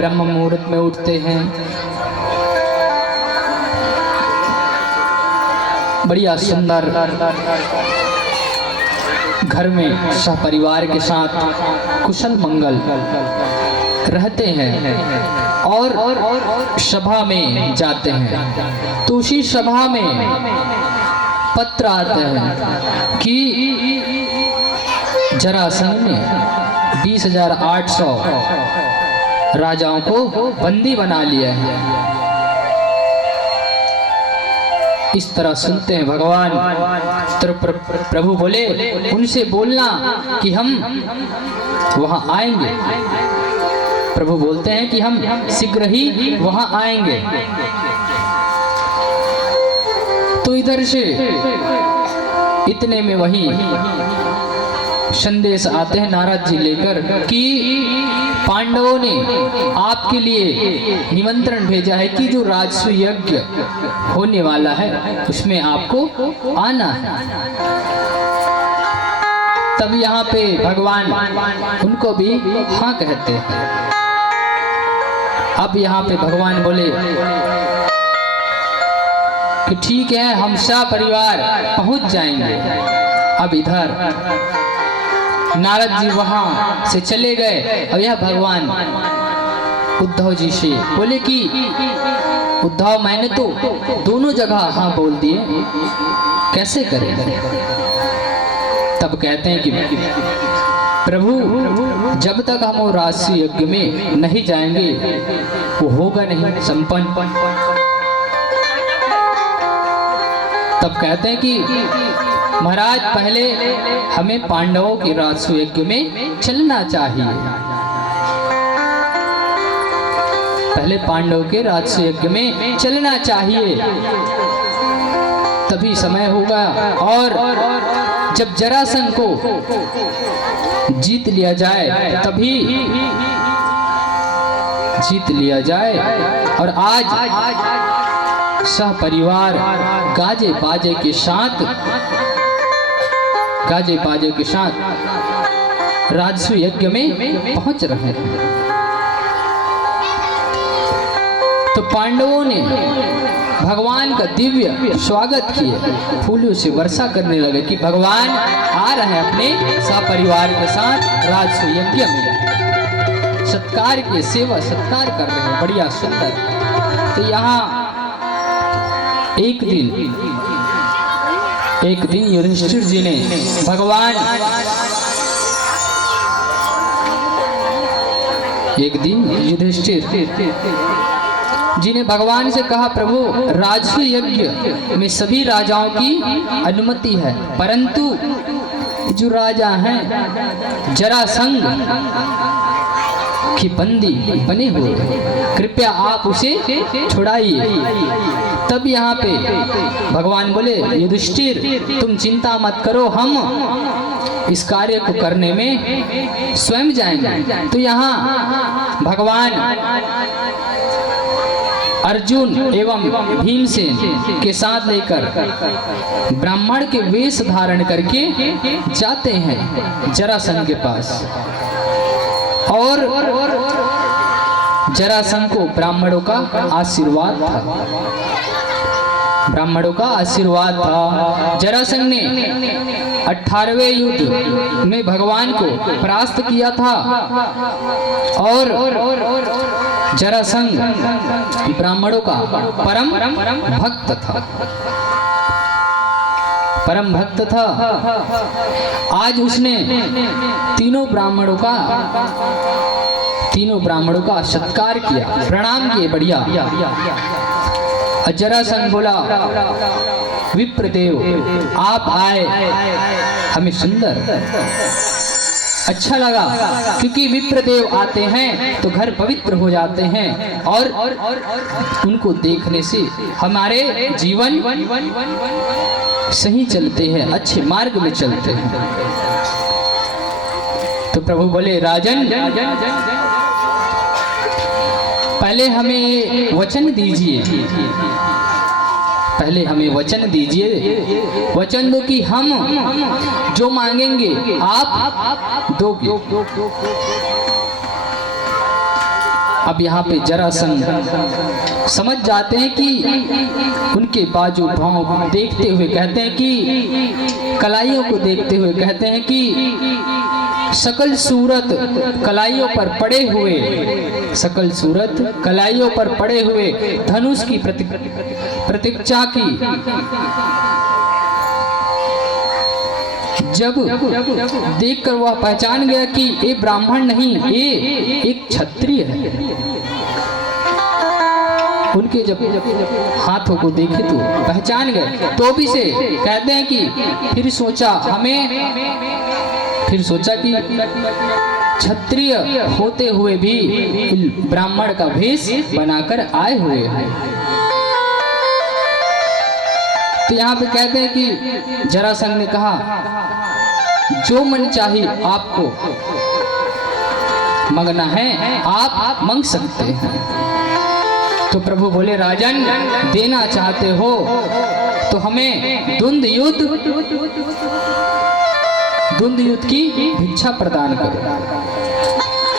ब्रह्म मुहूर्त में उठते हैं, बढ़िया सुंदर घर में सहपरिवार के साथ कुशल मंगल रहते हैं और सभा में जाते हैं। तो उसी सभा में पत्र आते हैं कि जरासंध ने 20,800 राजाओं को बंदी बना लिया है। इस तरह सुनते हैं भगवान। तो प्रभु बोले उनसे बोलना कि हम वहां आएंगे। प्रभु बोलते हैं कि हम शीघ्र ही वहां आएंगे। तो इधर से इतने में वही संदेश आते हैं नारद जी लेकर कि पांडवों ने आपके लिए निमंत्रण भेजा है कि जो राजसूय यज्ञ होने वाला है उसमें आपको आना है। तब यहाँ पे भगवान उनको भी हाँ कहते हैं। अब यहाँ पे भगवान बोले कि ठीक है, हम सब परिवार पहुंच जाएंगे। अब इधर नारद जी वहां से चले गए और यह भगवान उद्धव जी से बोले कि उद्धव, मैंने तो दोनों जगह हाँ बोल दिए, कैसे करें? तब कहते हैं कि प्रभु, जब तक हम वो राजसूय यज्ञ में नहीं जाएंगे वो होगा नहीं संपन्न। तब कहते हैं कि महाराज, पहले हमें पांडवों के राजसूय यज्ञ में चलना चाहिए। पहले पांडवों के राजसूय यज्ञ में चलना चाहिए, तभी समय होगा। और जब जरासंध को जीत लिया जाए तभी जीत लिया जाए। और आज सहपरिवार गाजे बाजे के साथ राजसूय यज्ञ में पहुंच रहे हैं। तो पांडवों ने भगवान का दिव्य स्वागत किए, फूलों से वर्षा करने लगे कि भगवान आ रहे हैं अपने सहपरिवार के साथ राजसूय यज्ञ में। सत्कार के सेवा सत्कार कर रहे हैं, बढ़िया सुंदर। तो यहाँ एक दिन युधिष्ठिर जी ने भगवान से कहा, प्रभु, राजसूय यज्ञ में सभी राजाओं की अनुमति है, परंतु जो राजा हैं जरासंध की बंदी बने हुए, कृपया आप उसे छुड़ाइए। तब यहाँ पे भगवान बोले, युधिष्ठिर, तुम चिंता मत करो, हम इस कार्य को करने में स्वयं जाएंगे। तो यहाँ भगवान अर्जुन एवं भीमसेन के साथ लेकर ब्राह्मण के वेश धारण करके जाते हैं जरासंध के पास। और जरासंध को ब्राह्मणों का आशीर्वाद था। जरासंध ने 18वें युद्ध में भगवान को परास्त किया था। और जरासंध ब्राह्मणों का परम भक्त था। आज उसने तीनों ब्राह्मणों का सत्कार किया, प्रणाम किए, बढ़िया। जरासंध बोला, विप्रदेव आप आए, हमें सुंदर अच्छा लगा, क्योंकि विप्रदेव आते हैं तो घर पवित्र हो जाते हैं और उनको देखने से हमारे जीवन सही चलते हैं, अच्छे मार्ग में चलते हैं। तो प्रभु बोले, राजन, पहले हमें वचन दीजिए, वचन दो कि हम जो मांगेंगे आप दोगे। अब यहाँ पे जरासंध समझ जाते हैं कि उनके बाजू भाव को देखते हुए कहते हैं कि कलाइयों को देखते हुए कहते हैं कि सकल सूरत कलाइयों पर पड़े हुए, सकल सूरत कलाइयों पर पड़े हुए धनुष की प्रतीक्षा की जब देखकर वह पहचान गया कि ये ब्राह्मण नहीं, ये एक क्षत्रिय है। उनके जब हाथों को देखे तो पहचान गए। तो भी से कहते हैं कि फिर सोचा कि क्षत्रिय होते हुए भी ब्राह्मण का भेष बनाकर आए हुए हैं। तो यहाँ पे कहते हैं कि जरासंध ने कहा, जो मन चाहे आपको मांगना है आप मांग सकते हैं। तो प्रभु बोले, राजन देना चाहते हो तो हमें द्वंद्व युद्ध की भिक्षा प्रदान करो,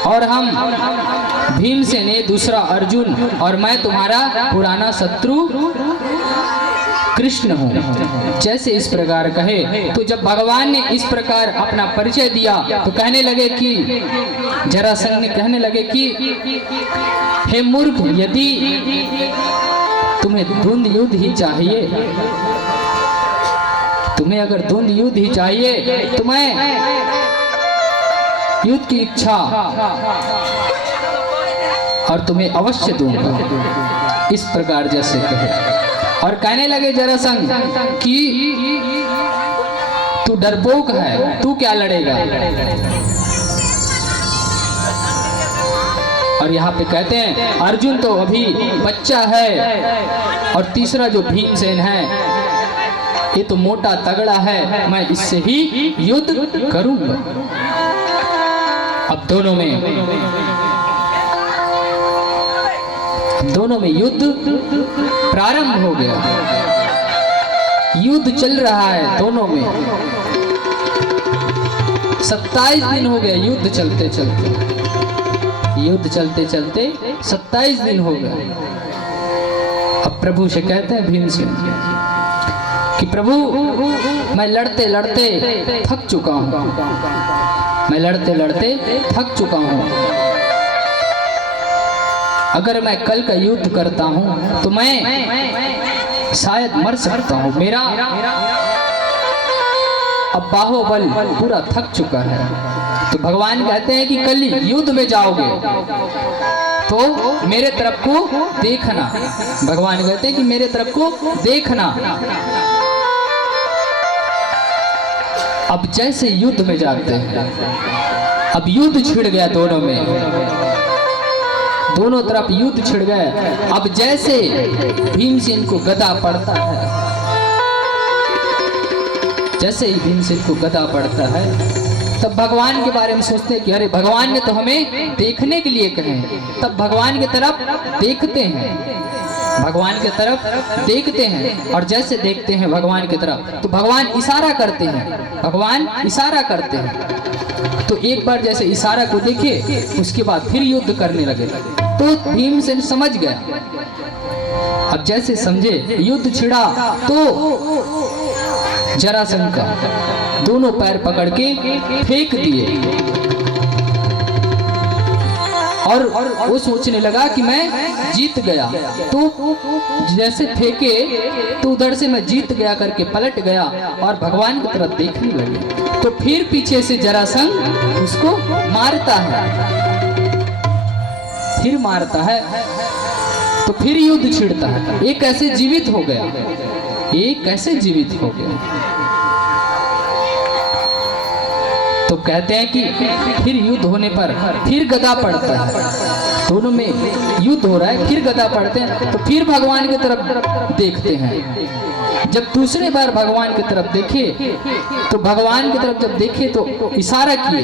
और हम भीमसेन ने दूसरा अर्जुन और मैं तुम्हारा पुराना शत्रु कृष्ण हूँ। जैसे इस प्रकार कहे तो जब भगवान ने इस प्रकार अपना परिचय दिया तो कहने लगे कि जरासंध ने कहने लगे कि हे मूर्ख, यदि तुम्हें द्वंद्व युद्ध ही चाहिए, तुम्हें अगर द्वंद्व युद्ध ही चाहिए तो मैं युद्ध की इच्छा और तुम्हें अवश्य दूंगा। इस प्रकार जैसे कहे और कहने लगे जरासंध कि तू डरपोक है, तू क्या लड़ेगा। और यहाँ पे कहते हैं अर्जुन तो अभी बच्चा है और तीसरा जो भीमसेन है ये तो मोटा तगड़ा है, मैं इससे ही युद्ध करूंगा। अब दोनों में युद्ध प्रारंभ हो गया। युद्ध चल रहा है दोनों में। 27 दिन हो गए युद्ध चलते चलते 27 दिन हो गए। अब प्रभु से कहते हैं भीमसेन कि प्रभु मैं लड़ते लड़ते थक चुका हूँ, मैं लड़ते लड़ते थक चुका हूँ। अगर मैं कल का युद्ध करता हूँ तो मैं शायद मर सकता हूँ। मेरा अब बाहुबल पूरा थक चुका है। तो भगवान कहते हैं कि कल युद्ध में जाओगे तो मेरे तरफ को देखना। भगवान कहते हैं कि मेरे तरफ को देखना। अब जैसे युद्ध में जाते हैं, अब युद्ध छिड़ गया दोनों में, दोनों तरफ युद्ध छिड़ गए। अब जैसे भीमसेन को गदा पड़ता है, जैसे ही भीमसेन को गदा पड़ता है तब भगवान के बारे में सोचते हैं कि अरे भगवान ने तो हमें देखने के लिए कहे। तब भगवान की तरफ देखते हैं, भगवान की तरफ देखते हैं और जैसे देखते हैं भगवान की तरफ तो भगवान इशारा करते हैं, भगवान इशारा करते हैं। तो एक बार जैसे इशारा को देखे उसके बाद फिर युद्ध करने लगे। तो भीमसेन समझ गया। अब जैसे समझे युद्ध छिड़ा तो जरासंध का दोनों पैर पकड़ के फेंक दिए और वो सोचने लगा कि मैं जीत गया। तो जैसे फेंके तो उधर से मैं जीत गया करके पलट गया और भगवान की तरफ देखने लगे। तो फिर पीछे से जरासंध उसको मारता है, फिर मारता है तो फिर युद्ध छिड़ता है। ये कैसे जीवित हो गया, ये कैसे जीवित हो गया। तो कहते हैं कि फिर युद्ध होने पर फिर गदा पड़ता है, दोनों में युद्ध हो रहा है, फिर गदा पड़ते हैं। तो फिर भगवान की तरफ देखते हैं। जब दूसरे बार भगवान की तरफ देखे तो भगवान की तरफ जब देखे तो इशारा किए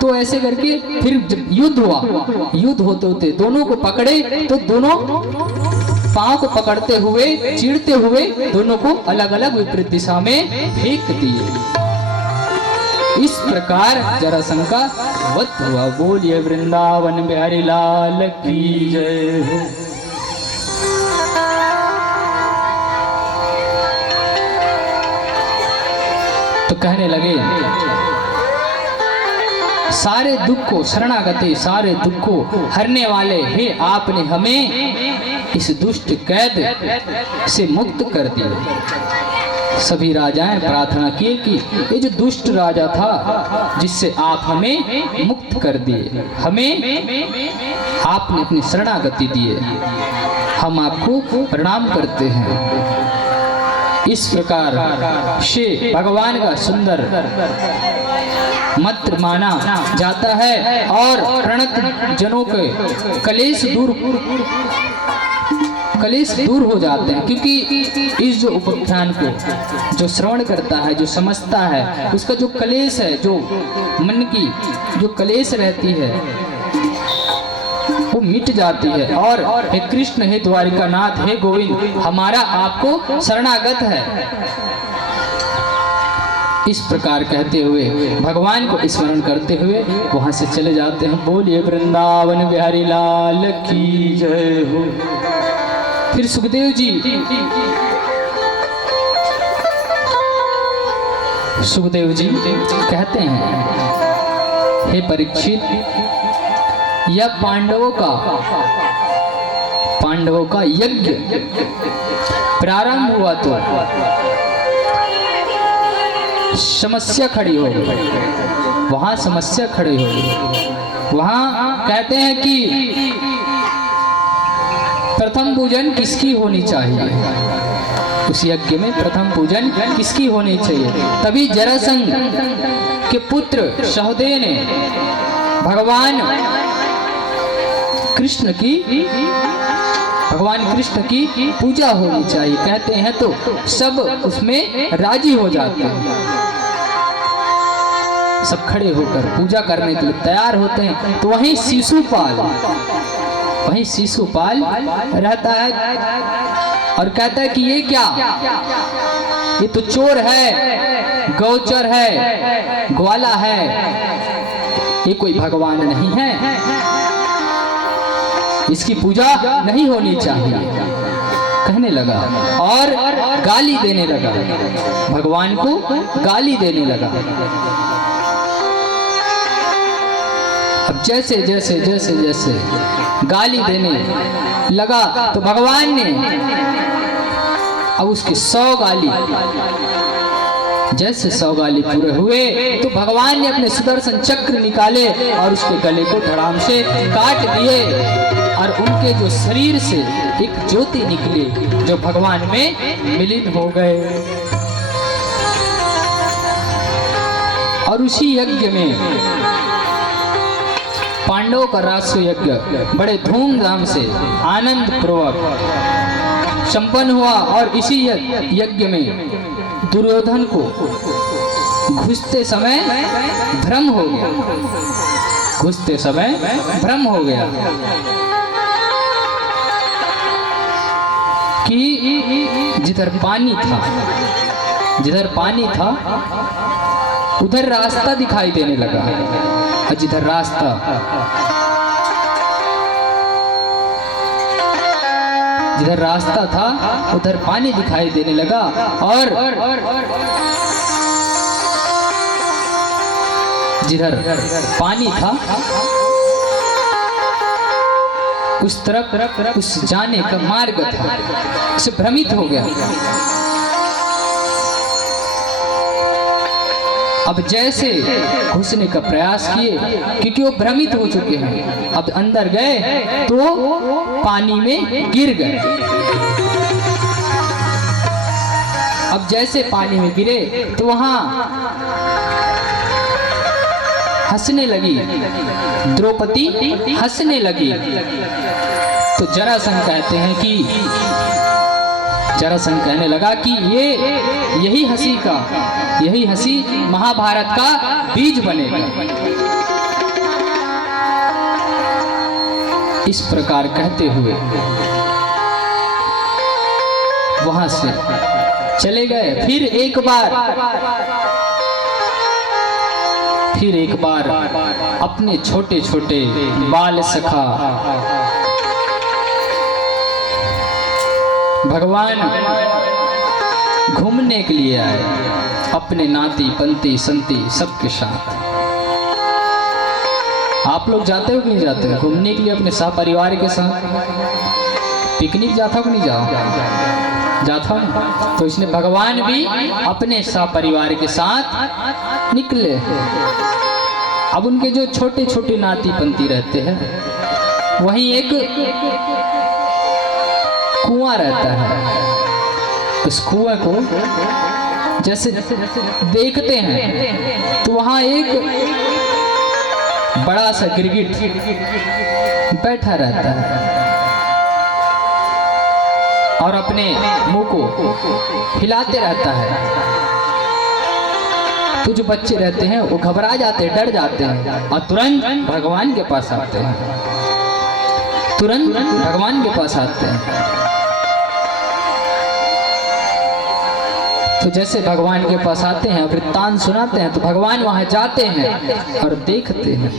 तो ऐसे करके फिर जब युद्ध हुआ, युद्ध होते होते दोनों को पकड़े तो दोनों पांव को पकड़ते हुए चीरते हुए दोनों को अलग अलग विपरीत दिशा में फेंक दिए। इस प्रकार जरासंध का भागवत हुआ। बोलिए वृंदावन बिहारी लाल की जय हो। तो कहने लगे, सारे दुख को शरणागति, सारे दुख को हरने वाले हे आपने हमें इस दुष्ट कैद से मुक्त कर दिया। सभी राजाएं प्रार्थना किए कि ये जो दुष्ट राजा था जिससे आप हमें मुक्त कर दिए, हमें आपने अपनी शरणागति दिए, हम आपको प्रणाम करते हैं। इस प्रकार से भगवान का सुंदर मंत्र माना जाता है और प्रणत जनों के कलेश दूर हो जाते हैं, क्योंकि इस जो उपाख्यान को जो श्रवण करता है, जो समझता है, उसका जो कलेश है, जो मन की जो कलेश रहती है वो मिट जाती है। और हे कृष्ण, हे द्वारिकानाथ, हे गोविंद, हमारा आपको शरणागत है। इस प्रकार कहते हुए भगवान को स्मरण करते हुए वहां से चले जाते हैं। बोलिए वृंदावन बिहारी लाल की जय हो। फिर सुखदेव जी कहते हैं, हे परीक्षित, यह पांडवों का यज्ञ प्रारंभ हुआ तो समस्या खड़ी हो गई। वहां समस्या खड़ी हो गई। वहां कहते हैं कि प्रथम पूजन किसकी होनी चाहिए, उस यज्ञ में प्रथम पूजन किसकी होनी चाहिए। तभी जरासंध के पुत्र सहदेव ने भगवान कृष्ण की पूजा होनी चाहिए कहते हैं, तो सब उसमें राजी हो जाते हैं। सब खड़े होकर पूजा करने के लिए तैयार होते हैं। तो वहीं शिशुपाल रहता है और कहता है कि ये क्या, ये तो चोर है, गौचर है, ग्वाला है, ये कोई भगवान नहीं है, इसकी पूजा नहीं होनी चाहिए कहने लगा और गाली देने लगा, भगवान को गाली देने लगा। अब जैसे जैसे गाली देने लगा तो भगवान ने अब उसके 100 गाली, जैसे 100 गाली पूरे हुए तो भगवान ने अपने सुदर्शन चक्र निकाले और उसके गले को धड़ाम से काट दिए और उनके जो शरीर से एक ज्योति निकली जो भगवान में मिलित हो गए। और उसी यज्ञ में पांडवों का राष्ट्र यज्ञ बड़े धूमधाम से आनंद पूर्वक संपन्न हुआ। और इसी यज्ञ में दुर्योधन को घुसते समय भ्रम हो गया, कि जिधर पानी था उधर रास्ता दिखाई देने लगा, और जिधर रास्ता था उधर पानी दिखाई देने लगा। और जिधर पानी था उस तरफ उस जाने का मार्ग था, उसे भ्रमित हो गया। अब जैसे घुसने का प्रयास किए, क्योंकि वो भ्रमित हो चुके हैं, अब अंदर गए तो पानी में गिर गए। अब जैसे पानी में गिरे तो वहां हंसने लगी, द्रौपदी हंसने लगी। तो जरासंध कहने लगा कि यही हंसी महाभारत का बीज बनेगा। इस प्रकार कहते हुए वहां से चले गए। फिर एक बार अपने छोटे छोटे बाल सखा भगवान घूमने के लिए आए अपने नाती पंती संती सबके साथ। आप लोग जाते हो कि नहीं जाते हो घूमने के लिए अपने सपरिवार के साथ? पिकनिक जाता हो कि नहीं जाओ? जाता हूँ। तो इसने भगवान भी अपने सपरिवार के साथ निकले। अब उनके जो छोटे छोटे नाती पंती रहते हैं वहीं एक कुआं रहता है। उस कुएं को जैसे देखते हैं तो वहां एक बड़ा सा गिरगिट बैठा रहता है और अपने मुंह को हिलाते रहता है। तो जो बच्चे रहते हैं वो घबरा जाते हैं, डर जाते हैं और तुरंत भगवान के पास आते हैं, तुरंत भगवान के पास आते हैं। तो जैसे भगवान के पास आते हैं वृत्तांत सुनाते हैं तो भगवान वहां जाते हैं और देखते हैं।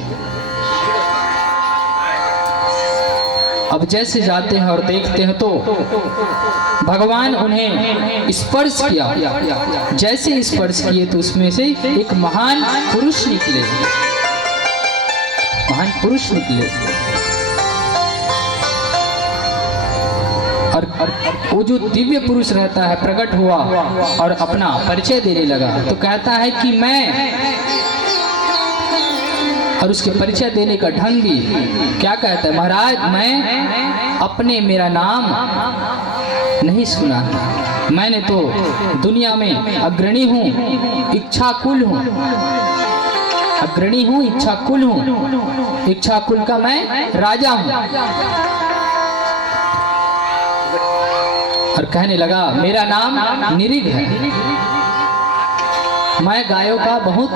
अब जैसे जाते हैं और देखते हैं तो भगवान उन्हें स्पर्श किया। जैसे स्पर्श किए तो उसमें से एक महान पुरुष निकले, महान पुरुष निकले। और वो जो दिव्य पुरुष रहता है प्रकट हुआ और अपना परिचय देने लगा। तो कहता है कि मैं, और उसके परिचय देने का ढंग भी क्या कहता है, महाराज मैं अपने मेरा नाम नहीं सुना है, मैंने तो दुनिया में अग्रणी हूँ, इच्छाकुल हूँ, अग्रणी हूँ, इच्छाकुल हूँ, इच्छाकुल का मैं राजा हूँ। और कहने लगा मेरा नाम निरिग है, मैं गायों का बहुत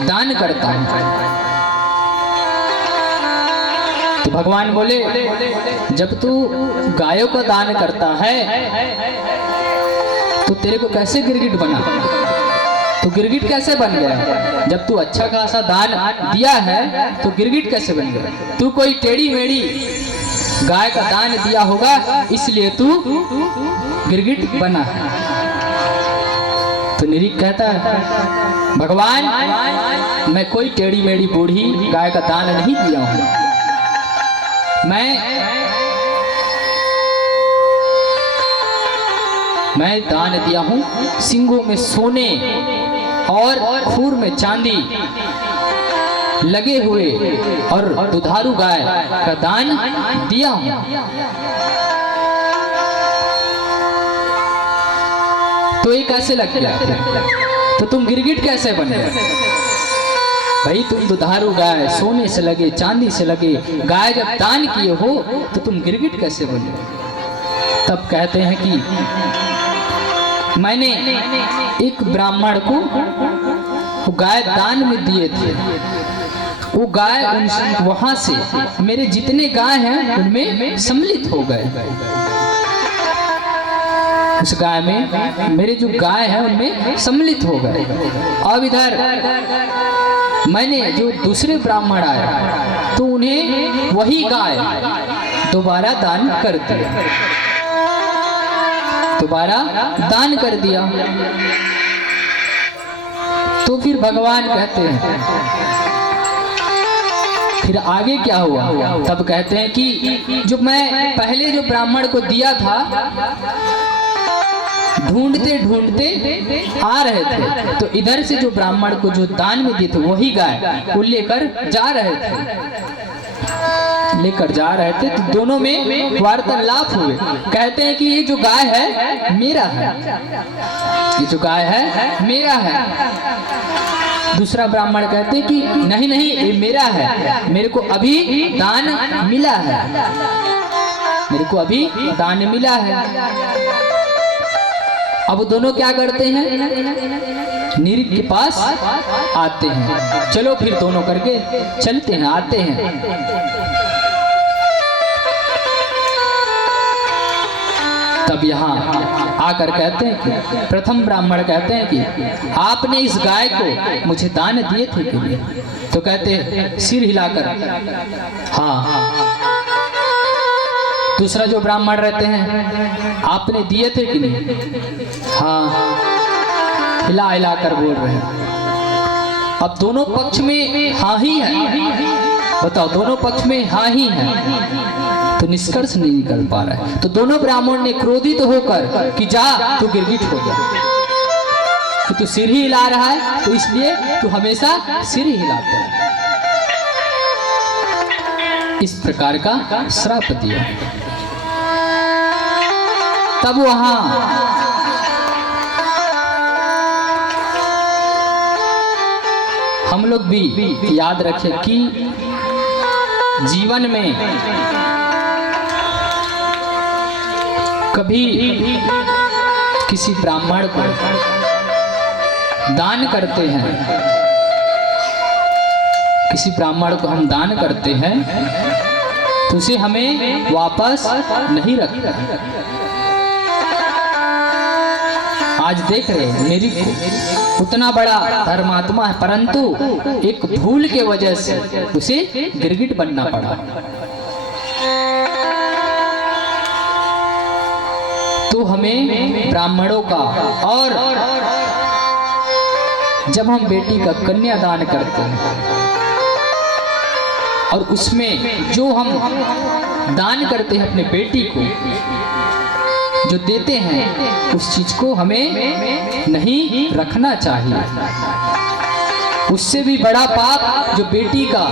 दान करता हूं। तो भगवान बोले जब तू गायों का दान करता है तो तेरे को कैसे गिरगिट बना? तो गिरगिट कैसे बन गया? जब तू अच्छा खासा दान दिया है तो गिरगिट कैसे बन गया? तू कोई टेढ़ी मेढ़ी गाय का दान दिया होगा इसलिए तू गिरगिट बना है। तो निरीक कहता है भगवान मैं कोई टेढ़ी मेढ़ी बूढ़ी गाय का दान नहीं दिया हूं, मैं दान दिया हूं सिंगों में सोने और खूर में चांदी लगे हुए और दुधारू गाय का दान दिया हूं। तो ये कैसे लग गया? तो तुम गिरगिट कैसे बन गए? भाई तुम दुधारू गाय सोने से लगे चांदी से लगे गाय जब दान किए हो तो तुम गिरगिट कैसे बने? तब कहते हैं कि मैंने एक ब्राह्मण को वो गाय दान में दिए थे, वो गाय वहां से मेरे जितने गाय हैं उनमें सम्मिलित हो गए। उस गाय में मेरे जो गाय हैं उनमें सम्मिलित हो गए। अब इधर मैंने जो दूसरे ब्राह्मण आए तो उन्हें वही गाय दोबारा दान कर दिया, दोबारा दान कर दिया। तो फिर भगवान कहते हैं फिर आगे क्या हुआ? तब कहते हैं कि जो मैं पहले जो ब्राह्मण को दिया था ढूंढते ढूंढते आ रहे थे तो इधर से जो ब्राह्मण को जो दान में दिए थे वही गाय वो लेकर जा रहे थे तो दोनों में वार्तालाप हुए। कहते हैं कि ये जो गाय है मेरा है, ये जो गाय है मेरा है। दूसरा ब्राह्मण कहते हैं कि नहीं नहीं ये मेरा है, मेरे को अभी दान मिला है, मेरे को अभी दान मिला है। अब दोनों क्या करते हैं? निरीग के पास आते हैं, चलो फिर दोनों करके चलते हैं, आते हैं। तब यहाँ आकर कहते हैं कि प्रथम ब्राह्मण कहते हैं कि आपने इस गाय को मुझे दान दिए थे कि नहीं? तो कहते हैं सिर हिलाकर हाँ। दूसरा जो ब्राह्मण रहते हैं आपने दिए थे कि नहीं? हाँ, हिला हिला कर बोल रहे हैं। अब दोनों पक्ष में हाँ ही है, बताओ दोनों पक्ष में हाँ ही है, तो निष्कर्ष नहीं निकल पा रहा है। तो दोनों ब्राह्मण ने क्रोधित होकर कि जा तू गिरगिट हो जा, कि तू सिर ही हिला रहा है तो इसलिए तू हमेशा सिर ही हिलाता है। इस प्रकार का श्राप दिया। तब वहां हम लोग भी याद रखें कि जीवन में कभी किसी ब्राह्मण को दान करते हैं, किसी ब्राह्मण को हम दान करते हैं तो उसे हमें वापस नहीं रखना। आज देख रहे हैं मेरी उतना बड़ा धर्मात्मा है, परंतु एक भूल के वजह से उसे गिरगिट बनना पड़ा। तो हमें ब्राह्मणों का, और जब हम बेटी का कन्यादान करते हैं और उसमें जो हम दान करते हैं अपने बेटी को जो देते हैं, उस चीज को हमें नहीं रखना चाहिए। उससे भी बड़ा पाप जो बेटी का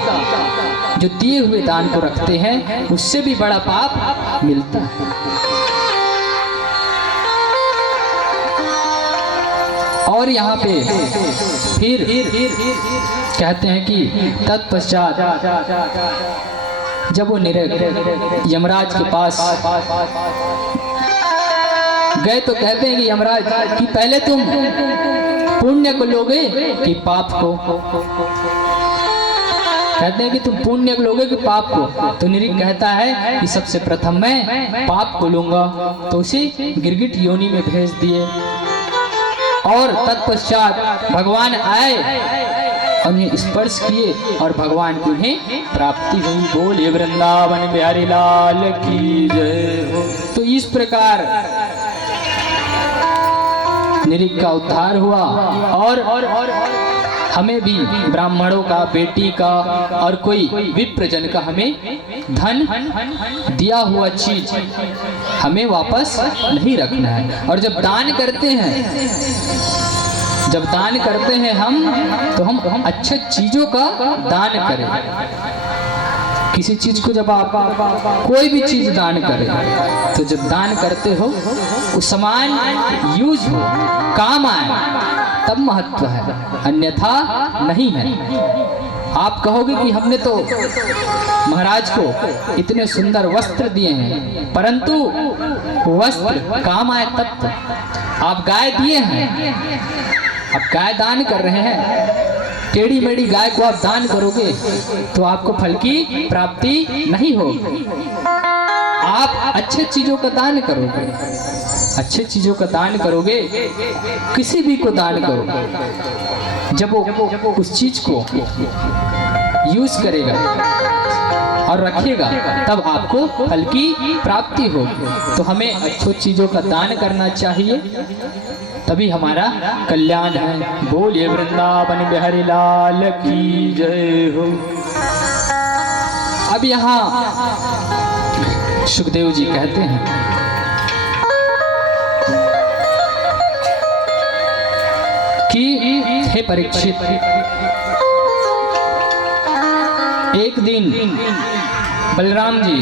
जो दिए हुए दान को रखते हैं, उससे भी बड़ा पाप मिलता है। और यहाँ पे फिर कहते हैं कि तत्पश्चात जब वो निरक यमराज के पास गए तो कहते हैं कि यमराज कि पहले तुम पुण्य को लोगे कि पाप को? कहते हैं कि तुम पुण्य को लोगे कि पाप को? तो निरिक कहता है कि सबसे प्रथम मैं पाप को लूंगा। तो उसे गिरगिट योनि में भेज दिए और तत्पश्चात भगवान आए, उन्हें स्पर्श किए और भगवान की उन्हें प्राप्ति हुई। बोले वृंदावन बिहारी लाल की जय हो। तो इस प्रकार निरिक का उद्धार हुआ और हमें भी ब्राह्मणों का, बेटी का और कोई विप्रजन का हमें धन दिया हुआ चीज हमें वापस नहीं रखना है। और जब दान करते हैं, जब दान करते हैं हम, तो हम अच्छे चीजों का दान करें। किसी चीज को जब आप कोई भी चीज दान करें, तो जब दान करते हो वो सामान यूज हो, काम आए, तब महत्व है, अन्यथा नहीं है। आप कहोगे कि हमने तो महाराज को इतने सुंदर वस्त्र दिए हैं, परंतु वस्त्र काम आए तब तो। आप गाय दिए हैं, आप गाय दान कर रहे हैं, टेढ़ी मेढ़ी गाय को आप दान करोगे तो आपको फल की प्राप्ति नहीं होगी। आप अच्छे चीजों का दान करोगे, अच्छे चीजों का दान करोगे, किसी भी को दान करोगे, जब वो उस चीज को यूज करेगा और रखेगा तब आपको फल की प्राप्ति होगी। तो हमें अच्छी चीजों का दान करना चाहिए, तभी हमारा कल्याण है। बोलिए वृंदावन बिहारी लाल की जय हो। अब यहाँ सुखदेव जी कहते हैं कि हे परीक्षित, एक दिन बलराम जी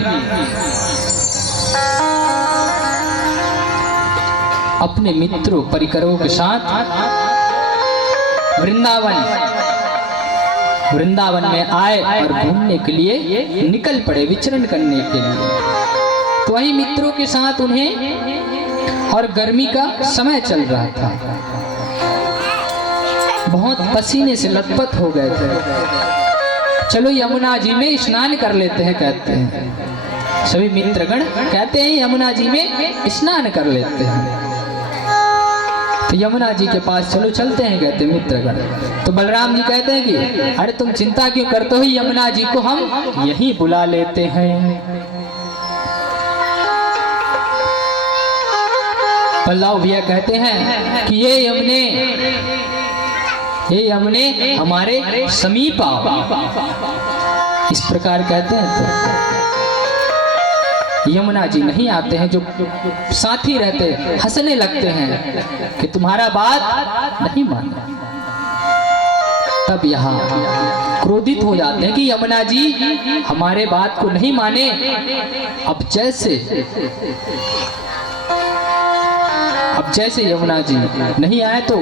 अपने मित्रों परिकरों के साथ वृंदावन में आए और घूमने के लिए निकल पड़े, विचरण करने के लिए। तो वही मित्रों के साथ उन्हें, और गर्मी का समय चल रहा था, बहुत पसीने से लथपथ हो गए थे। चलो यमुना जी में स्नान कर लेते हैं, कहते हैं। सभी मित्रगण कहते हैं यमुना जी में स्नान कर लेते हैं। तो यमुना जी के पास चलो चलते हैं कहते मित्रगण। तो बलराम जी कहते हैं कि अरे तुम चिंता क्यों करते हो, यमुना जी को हम यहीं बुला लेते हैं। बलदाऊ भैया कहते हैं कि ये यमुने हमारे समीप आओ, इस प्रकार कहते हैं। तो यमुना जी नहीं आते हैं, जो साथी रहते हैं हंसने लगते हैं कि तुम्हारा बात नहीं माना। तब यहाँ क्रोधित हो जाते हैं कि यमुना जी हमारे बात को नहीं माने। अब जैसे यमुना जी नहीं आए तो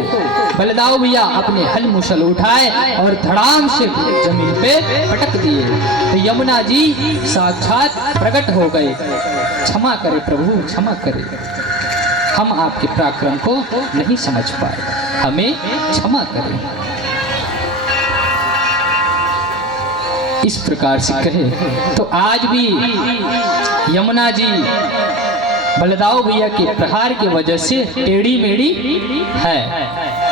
बलदाऊ भैया अपने हल मुसल उठाए और धड़ाम से जमीन पे पटक दिए। तो यमुना जी साक्षात प्रकट हो गए। क्षमा करे प्रभु, क्षमा करे, हम आपके पराक्रम को नहीं समझ पाए, हमें क्षमा करें। इस प्रकार से कहे तो आज भी यमुना जी बलदाऊ भैया के प्रहार की वजह से टेढ़ी मेढ़ी है।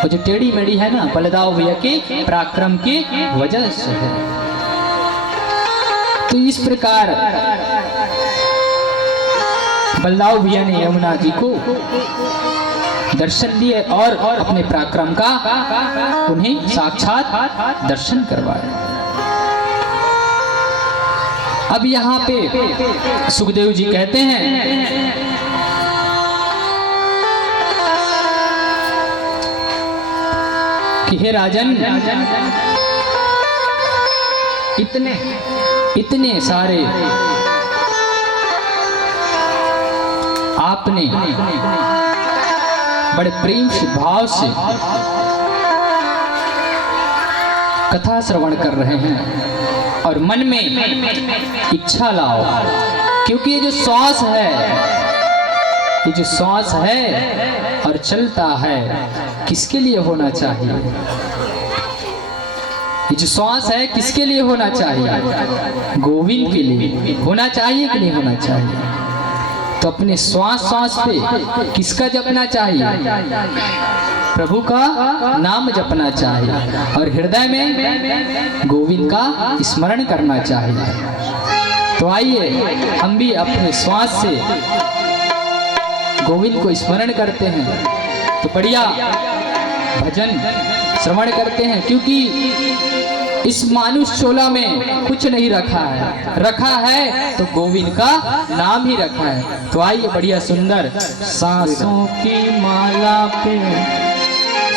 वो जो टेढ़ी मेढ़ी है ना, बलदाऊ भैया के पराक्रम की वजह से है। तो इस प्रकार बलदाऊ भैया ने यमुना जी को दर्शन दिए और अपने पराक्रम का उन्हें साक्षात दर्शन करवाया। अब यहाँ पे सुखदेव जी कहते हैं कि हे राजन, इतने सारे आपने बड़े प्रेम से भाव से कथा श्रवण कर रहे हैं और मन में इच्छा लाओ, क्योंकि ये जो श्वास है और चलता है किसके लिए होना चाहिए? ये जो श्वास है किसके लिए होना चाहिए? गोविंद के लिए होना चाहिए कि नहीं होना चाहिए? तो अपने श्वास पे किसका जपना चाहिए? प्रभु का नाम जपना चाहिए और हृदय में गोविंद का स्मरण करना चाहिए। तो आइए हम भी अपने श्वास से गोविंद को स्मरण करते हैं, तो बढ़िया भजन श्रवण करते हैं, क्योंकि इस मानुष चोला में कुछ नहीं रखा है तो गोविंद का नाम ही रखा है। तो आइए बढ़िया सुंदर सांसों की माला पे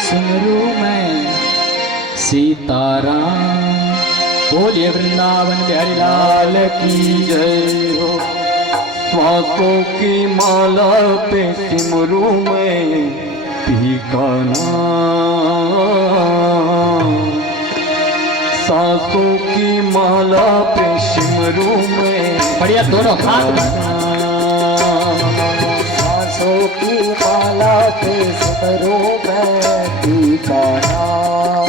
सिमरू में सीताराम, बोलिए वृंदावन बिहारी लाल की जय हो। श्वासों की माला पे सिमरू में पी का नाम, सांसों की माला पे सिमरू में बढ़िया दोनों हाथ। सांसों की माला पे सिमरू में पी का नाम,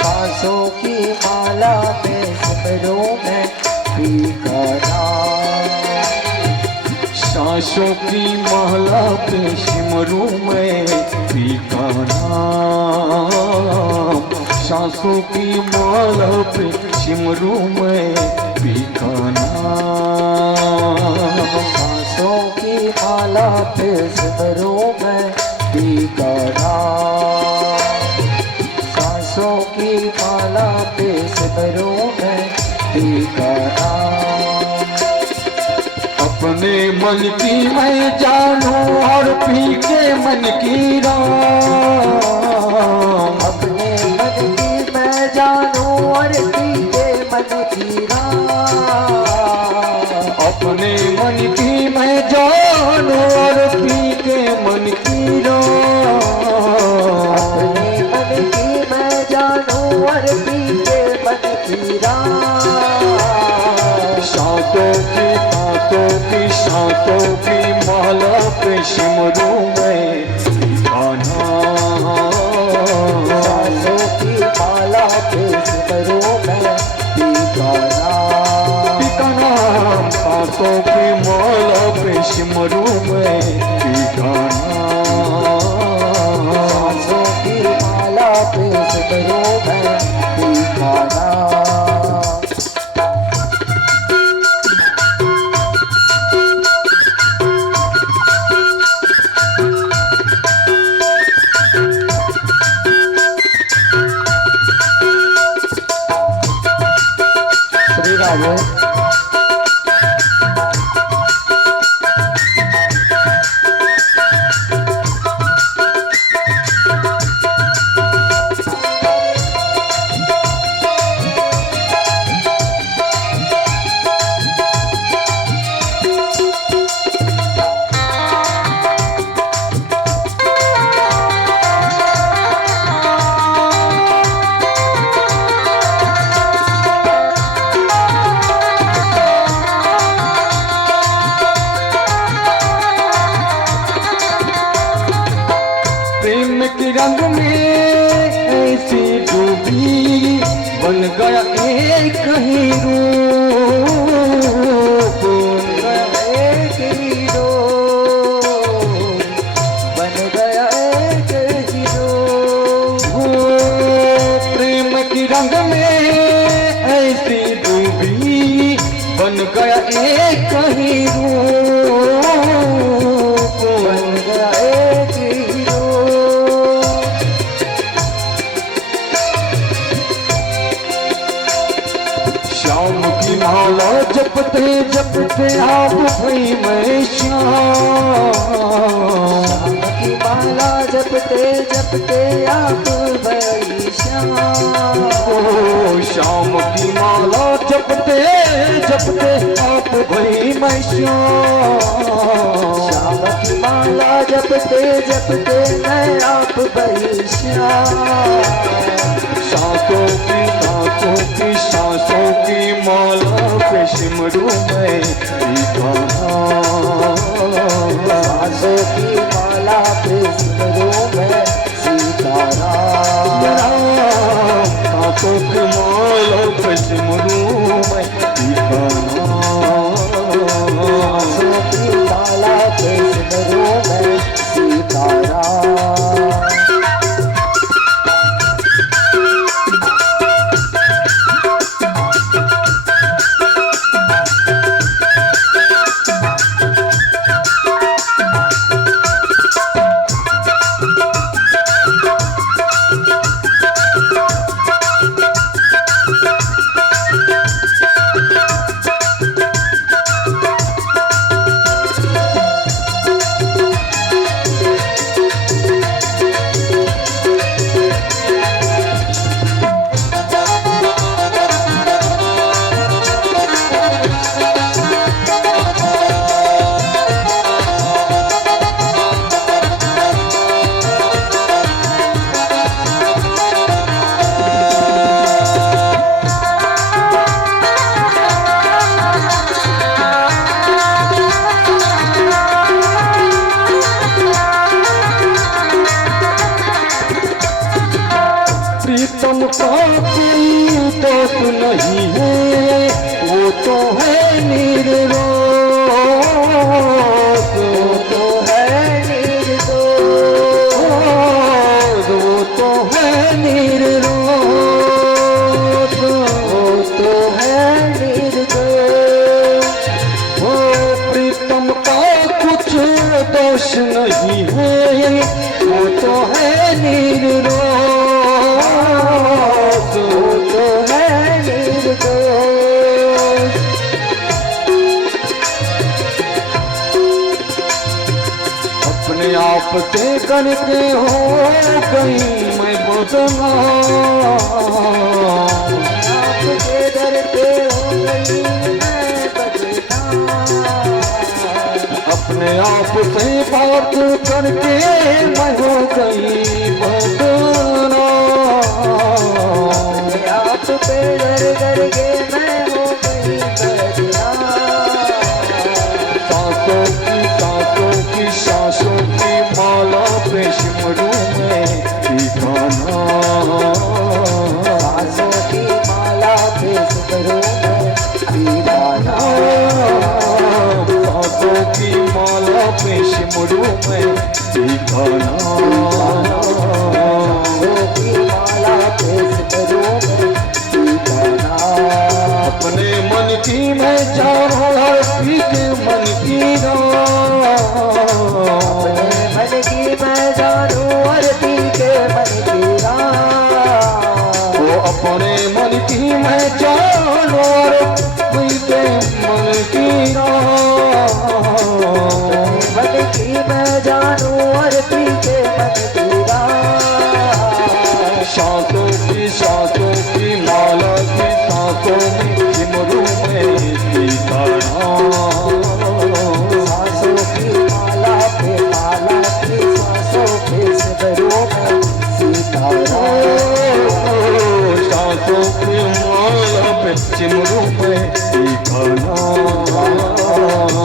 सांसों की माला पे सिमरू में पी का नाम, सांसों की माला पे सिमरू में पी का नाम, सांसों की माला पे सिमरू में पी का नाम, सांसों की माला पे सिमरू में पी का नाम, सांसों की माला पे सिमरू में पी का नाम। अपने मन की मैं जानूं और पी के मन की राम, अपने मन की मैं जानूं और पी के मन की राम, अपने मन की मैं जानूं और पी के मन की राम, अपने मन की मैं जानूं और पी के मन की राम। शांतों की माला पे सिमरू में गाना, सांसों की माला पे सिमरू में पी का नाम, पिता नाम सांसों की माला पे सिमरू मैं ठिकाना। सांसों की माला पे सिमरू मैं ठिकाना। श्री राधे। प्रेम के रंग में ऐसी डूबी बन गया एक ही रूप। बन गया एक ही रूप, बन गया एक ही रूप। हो प्रेम के रंग में ऐसी डूबी बन गया एक ही रूप। बन गया एक ही रूप। श्याम की माला जपते जपते आप भई मैं श्याम। श्याम की माला जपते जपते आप भई श्याम। ओ श्याम की माला जपते जपते आप भई मैं श्याम। श्याम की माला जपते जपते मैं आप भई श्याम। सांसों की सांसों की माला पे सिमरू मैं ठिकाना। सांसों की माला पे सिमरू मैं सीताराम। सांसों की माला पे सिमरू मैं ठिकाना। सांसों की माला पे सिमरू मैं सीताराम। प्रीतम का कोई दोस्त नहीं है, वो तो है निर्दोष। वो तो है निर्दोष। वो तो है निर्दोष। वो तो है निर्दोष। वो प्रीतम का कुछ दोष नहीं है, वो तो है निर्दोष। वो तो है निर्दोष। अपने आप से करके हो गई मैं बदनाम। आपके दर पे हो गई मैं बदनाम। अपने आप से बात करके मैं हो गई बदनाम। आप पे डर डर के मैं हो गई बदनाम। सांसों की सांसों की माला पे सिमरू मैं ठिकाना। सांसों की माला पे सिमरू मैं ठिकाना। सिमरू में सीखा नाम। की माला पे सिमरू में सीखा नाम। अपने मन की मैं चारों हर पी के मन की मन की मैं जानू और पी के मन की वो अपने मन की मैं जानू और पी के मन की मन की मैं जानू और पी के मन की सांसों की माला की सांसों में सिमरू में सीता नाम। सांसों की माला की सांसों के सिमरू में सीता सांसों की माला पे सिमरू में सीता नाम।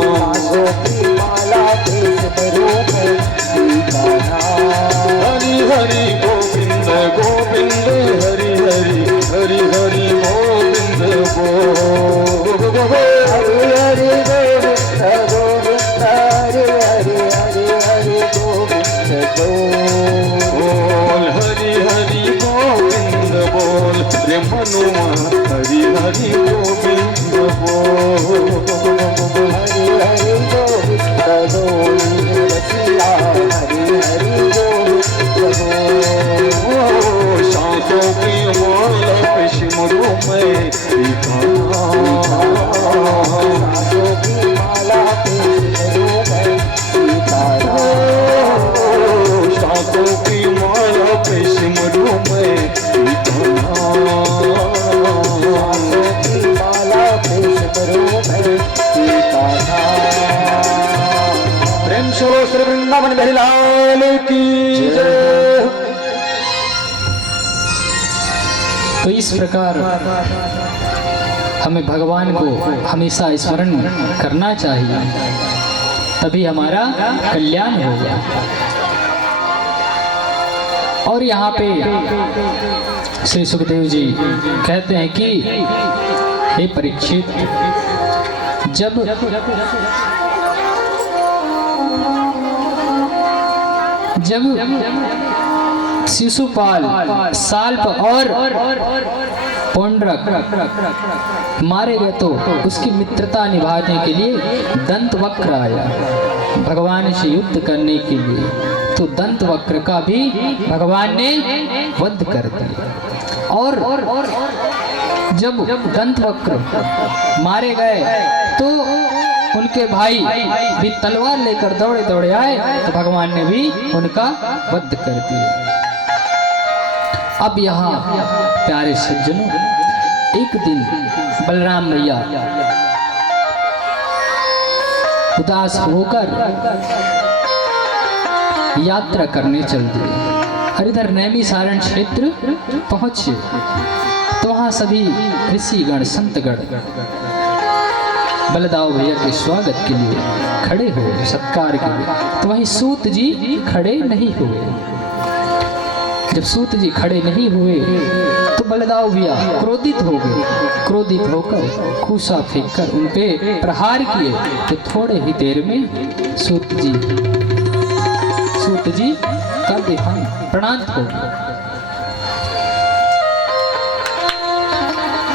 सांसों की माला के सिमरू में सीता हरि हरि गोविंद गोविंद हरि हरि हरि हरि गोविंद हरि हरि गोविंद गोविंद हरि हरि हरि हरि गोविंद बोल हरि हरि गोविंद बोल रे मनुआ हरि हरि गोविंद बोल हरि हरि गोविंद बोल रसिया हरि हरि गोविंद बोल। सांसों की माला पे सिमरू में सीता सांसों की माला पे सिमरू में सीता सांसों की माला पे सिमरू में सीता सांसों की माला पे सिमरू में सीता। प्रेम से बोलो श्री वृंदावन बिहारी लाल की जय। तो इस प्रकार हमें भगवान को हमेशा स्मरण करना चाहिए, तभी हमारा कल्याण होगा। और यहाँ पे श्री सुखदेव जी कहते हैं कि हे परीक्षित, जब शिशुपाल साल्प और पौंड्रक मारे गए तो उसकी मित्रता निभाने के लिए दंतवक्र आया भगवान से युद्ध करने के लिए। तो दंतवक्र का भी भगवान ने वध कर दिया। और जब दंतवक्र मारे गए तो उनके भाई भी तलवार लेकर दौड़े दौड़े आए, तो भगवान ने भी उनका वध कर दिया। अब यहाँ प्यारे सज्जनों, एक दिन बलराम भैया उदास होकर यात्रा करने चल दिए और इधर नैमिषारण्य क्षेत्र पहुंचे तो वहां सभी ऋषिगण संतगण बलदाव भैया के स्वागत के लिए खड़े हुए, सत्कार के लिए। तो वहीं सूत जी खड़े नहीं हुए। जब सूत जी खड़े नहीं हुए तो बलदाव भैया क्रोधित हो गए। क्रोधित होकर खूसा फेंककर उन पे प्रहार किए। तो थोड़े ही देर में सूत जी का देहांत प्राणांत हो गया।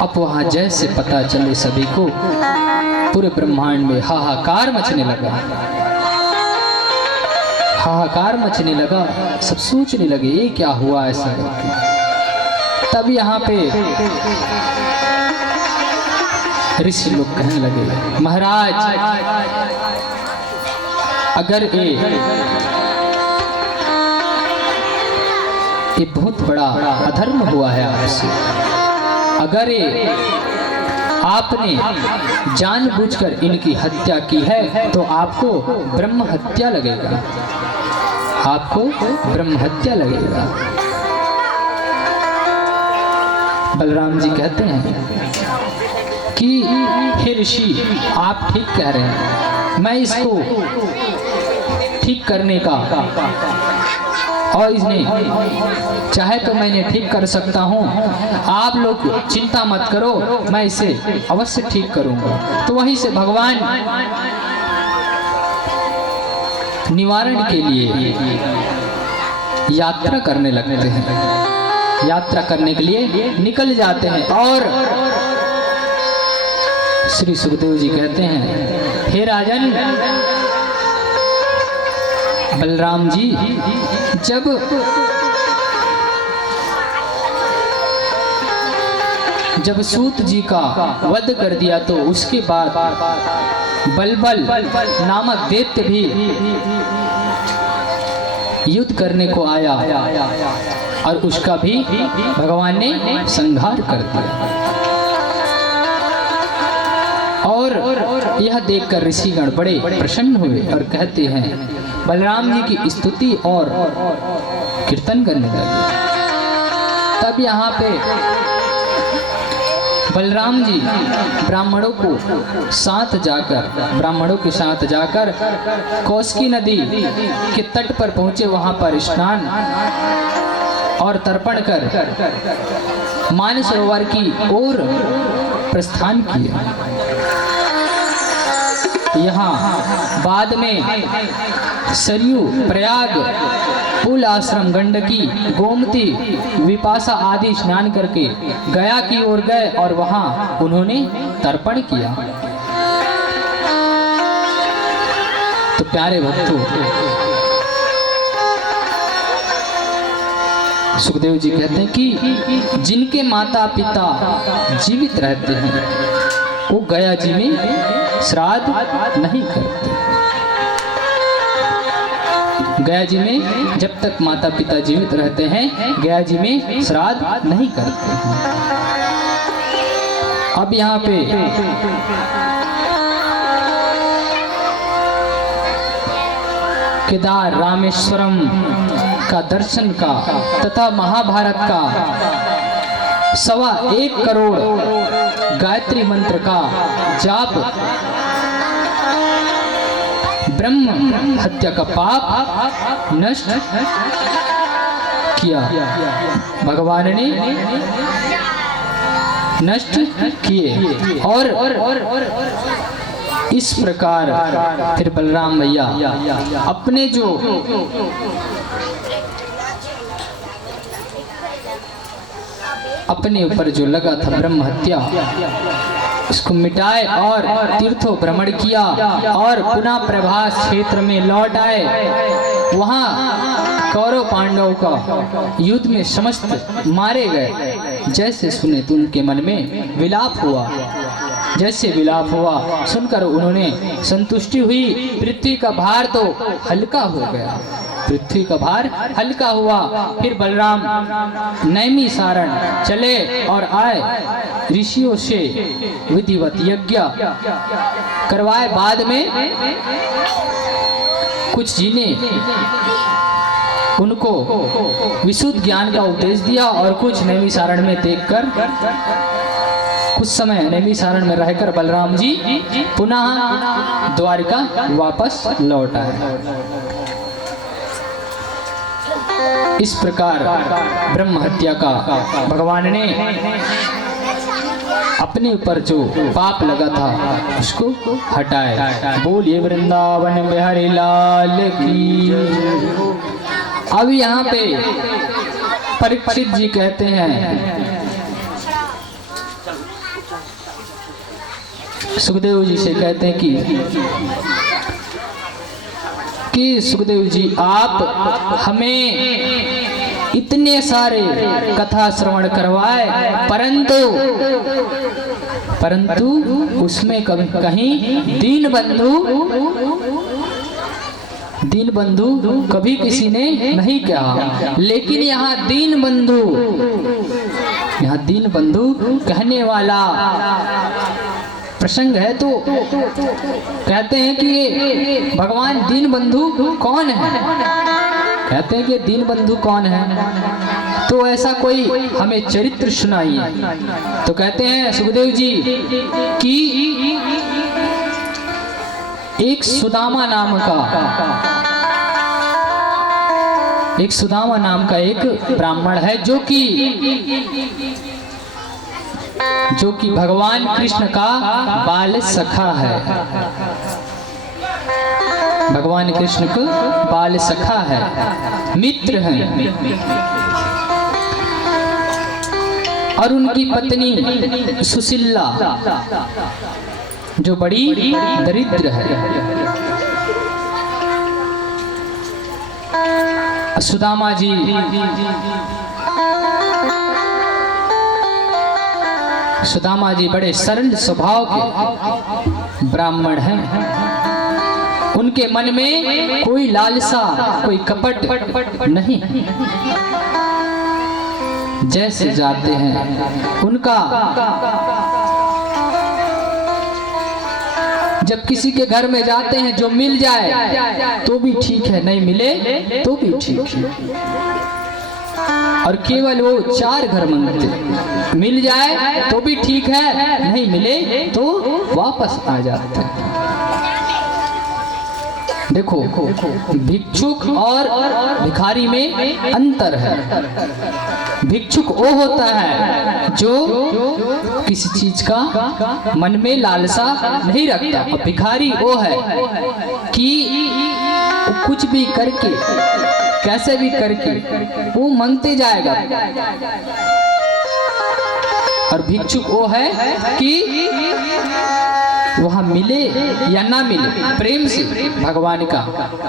अब वहां जैसे पता चले सभी को, पूरे ब्रह्मांड में हाहाकार मचने लगा। हाहाकार मचने लगा, सब सोचने लगे ये क्या हुआ ऐसा। तब यहाँ पे ऋषि लोग कहने लगे, महाराज अगर ये बहुत बड़ा अधर्म हुआ है आपसे, अगर ये आपने जानबूझकर इनकी हत्या की है तो आपको ब्रह्म हत्या लगेगा, आपको ब्रह्म हत्या लगेगा। बलराम जी कहते हैं कि हे ऋषि आप ठीक कह रहे हैं, मैं इसको ठीक करने का और इसने चाहे तो मैंने ठीक कर सकता हूँ, आप लोग चिंता मत करो, मैं इसे अवश्य ठीक करूंगा। तो वहीं से भगवान निवारण के लिए यात्रा करने लगते हैं, यात्रा करने के लिए निकल जाते हैं। और श्री सुखदेव जी कहते हैं, हे राजन, बलराम जी जब सूत जी का वध कर दिया तो उसके बाद बलबल नामक दैत्य भी युद्ध करने को आया और उसका भी भगवान ने संहार कर दिया। और यह देखकर ऋषिगण बड़े प्रसन्न हुए और कहते हैं, बलराम जी की स्तुति और कीर्तन करने लगे। तब यहाँ पे बलराम जी ब्राह्मणों के साथ जाकर कौशिकी नदी के तट पर पहुंचे। वहां पर स्नान और तर्पण कर मानसरोवर की ओर प्रस्थान किए। यहाँ बाद में सरयू, प्रयाग, पुल आश्रम, गंडकी, गोमती, विपाशा आदि स्नान करके गया की ओर गए और वहां उन्होंने तर्पण किया। तो प्यारे भक्तों, सुखदेव जी कहते हैं कि जिनके माता पिता जीवित रहते हैं वो गया जी में श्राद्ध नहीं करते। गया जी में जब तक माता पिता जीवित रहते हैं गया जी में श्राद्ध नहीं करते हैं। अब यहाँ पे केदार, रामेश्वरम का दर्शन का तथा महाभारत का 1.25 करोड़ गायत्री मंत्र का जाप ब्रह्म हत्या का पाप नष्ट किया, भगवान ने नष्ट किए। और इस प्रकार फिर बलराम भैया अपने जो अपने ऊपर जो लगा था ब्रह्म हत्या उसको मिटाए और तीर्थों भ्रमण किया और पुनः प्रभास क्षेत्र में लौट आए। वहां कौरव पांडवों का युद्ध में समस्त मारे गए। जैसे सुने तो उनके मन में विलाप हुआ। जैसे विलाप हुआ सुनकर उन्होंने संतुष्टि हुई। पृथ्वी का भार तो हल्का हो गया, पृथ्वी का भार हल्का हुआ। फिर बलराम नैमी सारण चले और आए, ऋषियों से विधिवत यज्ञ करवाए। बाद में कुछ जी ने उनको विशुद्ध ज्ञान का उपदेश दिया और कुछ नैमी सारण में देखकर कुछ समय नैमी सारण में रहकर बलराम जी पुनः द्वारिका वापस लौट आए। इस प्रकार ब्रह्म हत्या का भगवान ने अपने ऊपर जो पाप लगा था उसको हटाए। बोलिए वृंदावन बिहारी लाल की। अब यहाँ पे परीक्षित जी कहते हैं, सुखदेव जी से कहते हैं कि सुखदेव जी आप हमें इतने सारे कथा श्रवण करवाए, परंतु उसमें कभी कहीं दीन बंधु कभी किसी ने नहीं कहा। लेकिन यहाँ दीन बंधु कहने वाला प्रसंग है। तो कहते हैं कि ये भगवान दीन बंधु कौन है? कहते हैं कि दीन बंधु कौन है, तो ऐसा कोई हमें चरित्र सुनाइए। तो कहते हैं सुखदेव जी कि एक सुदामा नाम का एक ब्राह्मण है जो कि भगवान कृष्ण का बाल सखा है। भगवान कृष्ण को बाल सखा है, मित्र है। और उनकी पत्नी सुशीला जो बड़ी दरिद्र है। सुदामा जी बड़े सरल स्वभाव के ब्राह्मण हैं। उनके मन में कोई लालसा, कोई कपट नहीं। जैसे जाते हैं उनका, जब किसी के घर में जाते हैं जो मिल जाए तो भी ठीक है, नहीं मिले तो भी ठीक है। और केवल वो 4 घर मांगते, मिल जाए तो भी ठीक है, नहीं मिले तो वापस आ जाते हैं। देखो, भिक्षुक और भिखारी में अंतर है। भिक्षुक वो होता है जो किसी चीज का मन में लालसा नहीं रखता, और भिखारी वो है कि वो कुछ भी करके, कैसे भी करके वो मांगते जाएगा। और भिक्षुक वो है कि वहां मिले या ना मिले, प्रेम से भगवान का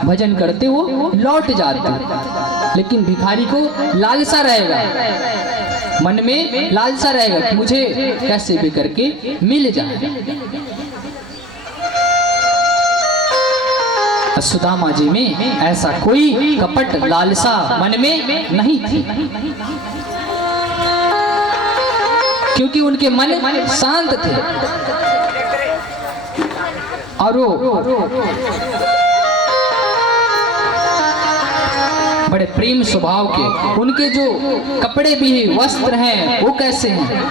भजन करते वो लौट जाते। लेकिन भिखारी को लालसा रहेगा, मन में लालसा रहेगा कि मुझे कैसे भी करके मिल जाए। सुदामा जी में ऐसा कोई कपट लालसा मन में नहीं थी, क्योंकि उनके मन शांत थे। और वो बड़े प्रेम स्वभाव के। उनके जो कपड़े भी वस्त्र हैं वो कैसे हैं?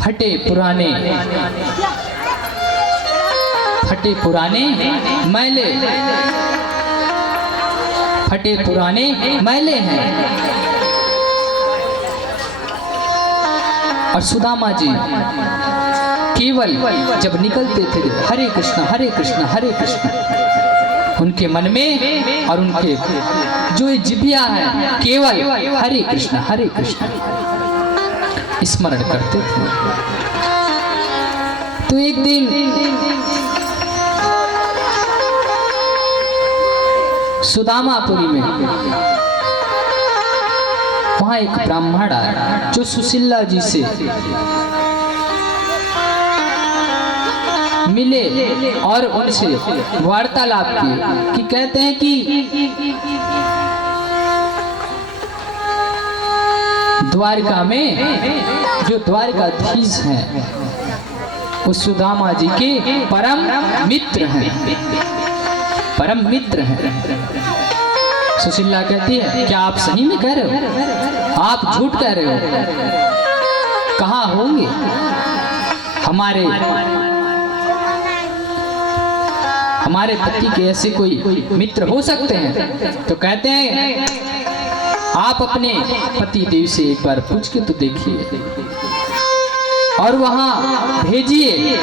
फटे पुराने मैले, फटे पुराने मैले हैं। और सुदामा जी केवल जब निकलते थे हरे कृष्ण हरे कृष्ण हरे कृष्ण, उनके मन में और उनके जो ये जिभिया है केवल हरे कृष्ण स्मरण करते थे। तो एक दिन सुदामापुरी में वहां एक ब्राह्मण आया जो सुशीला जी से मिले और उनसे वार्तालाप की कि कहते हैं कि द्वारका में जो द्वारकाधीश हैं वो सुदामा जी के परम मित्र हैं। सुशीला कहती है, क्या आप सही में कह रहे हो? आप झूठ कह रहे हो? कहाँ होंगे हमारे पति के ऐसे कोई मित्र हो सकते हैं? तो कहते हैं, आप अपने पति देव से एक बार पूछ के तो देखिए और वहां भेजिए